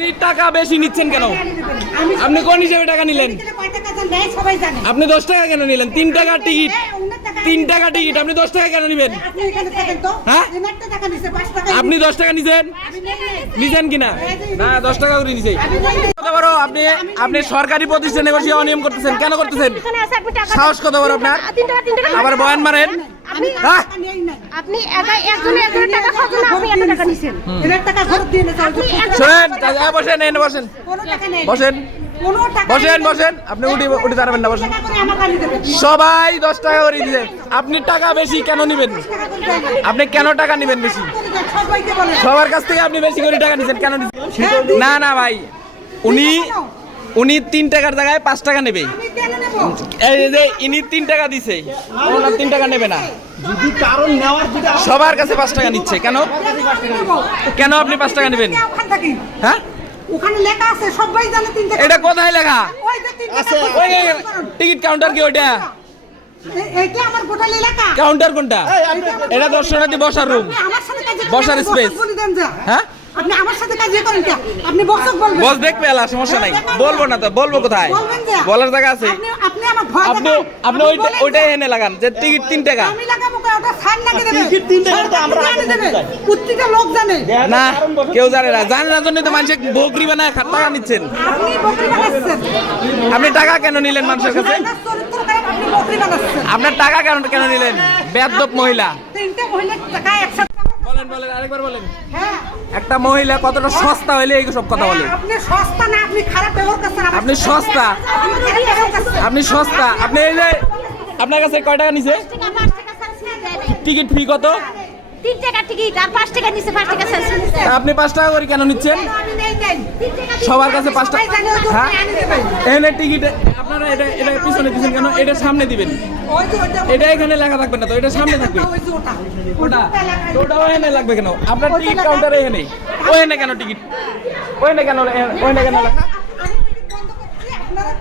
আপনি টাকা বেশি নিচ্ছেন কেন? আপনি কোন হিসেবে টাকা নিলেন? আপনি দশ টাকা কেন নিলেন? তিন টাকার টিকিট। তিন টাকা টিকিট। আপনি দশ টাকা কেন নিবেন? হ্যাঁ? আপনি দশ টাকা নিছেন। নিছেন কিনা? না, দশ টাকা করে নিছে। বড় আপনি আপনি সরকারি প্রতিষ্ঠানে বসে অনিয়ম করতেছেন। কেন করতেছেন? সাহস কত বড় আপনার। আবার বয়ান মারেন। আপনি একা একজন একজন টাকা খাওয়ার জন্য আপনি এত টাকা নিছেন। এনার টাকা ঘর দিয়ে নিছে। আপনি এক- বসেন এনে বসেন কোনো টাকা নেই। বসেন। বসেন বসেন। আপনি উঠে উঠে দাঁড়াবেন না বসেন। সবাই দশ টাকা করে দিচ্ছেন আপনি টাকা বেশি কেন নিবেন। আপনি কেন টাকা নিবেন বেশি। সবার কাছ থেকে আপনি বেশি করে টাকা নিচ্ছেন কেন? হ্যাঁ, না না ভাই। উনি উনি তিন টাকার জায়গায় পাঁচ টাকা নেবে। আমি কেন নেব? এই যে ইনি তিন টাকা দিছে। ওনার তিন টাকা নেবে না। যদি কারণ নেওয়ার যদি সবার কাছে পাঁচ টাকা নিচ্ছে। কেন? কেন আপনি পাঁচ টাকা নেবেন? হ্যাঁ? ওখানে লেখা আছে সবাই জানে তিন টাকা। এটা কোথায় লেখা? ওই যে তিন টাকা আছে। ওই টিকিট কাউন্টার কি ওইটা? আমার এলাকা। কাউন্টার কোনটা? এটা দর্শনার্থী বসার রুম আপনি আমার সাথে বসার যা। হ্যাঁ? বস দেখবে এলা সমস্যা নাই। বলব না তো বলব কোথায়? বলার জায়গা আছে। আপনি আপনি ওইটা ওইটাই এনে লাগান যে টিকিট তিন টাকা। আমি লাগাবো কে? ওটা সার লাগিয়ে দেবে? টিকিট তিন টাকা তো আমরা সরকার আগে জানে দেবে? দেখতে চাই। প্রত্যেকটা লোক জানে। না কেউ জানে না। জানে না জন্য তো মানুষ বকরি বানায় টাকা নিচ্ছেন। আপনি টাকা কেন নিলেন মানুষের কাছে? আপনার টাকা কেন কেন নিলেন? বেদব মহিলা। বলেন বলেন আরেকবার বলেন। হ্যাঁ। একটা মহিলা কতটা সস্তা হইলে এই সব কথা বলে? হ্যাঁ, আপনি সস্তা না আপনি খারাপ ব্যবহার করছেন আপনি সস্তা আপনি সস্তা। এই যে আপনার কাছে কয় টাকা নিছে। টিকিট ফি কত? তিন টাকা টিকিট আর পাঁচ টাকা নিছে পাঁচ টাকা সাবসিডি দিছে। তা আপনি পাঁচ টাকা করে কেন নিচ্ছেন? সবার কাছে পাঁচটা হ্যাঁ এখানে টিকিট আপনারা এটা এটা পিছনে দিচ্ছেন কেন এটা সামনে দিবেন এটা এখানে লেখা থাকবে না তো এটা সামনে থাকবে ওটা। ওটাও এখানে লাগবে কেন আপনার টিকিট কাউন্টারে এখানে ওখানে কেন টিকিট ওখানে কেন ওখানে কেন লেখা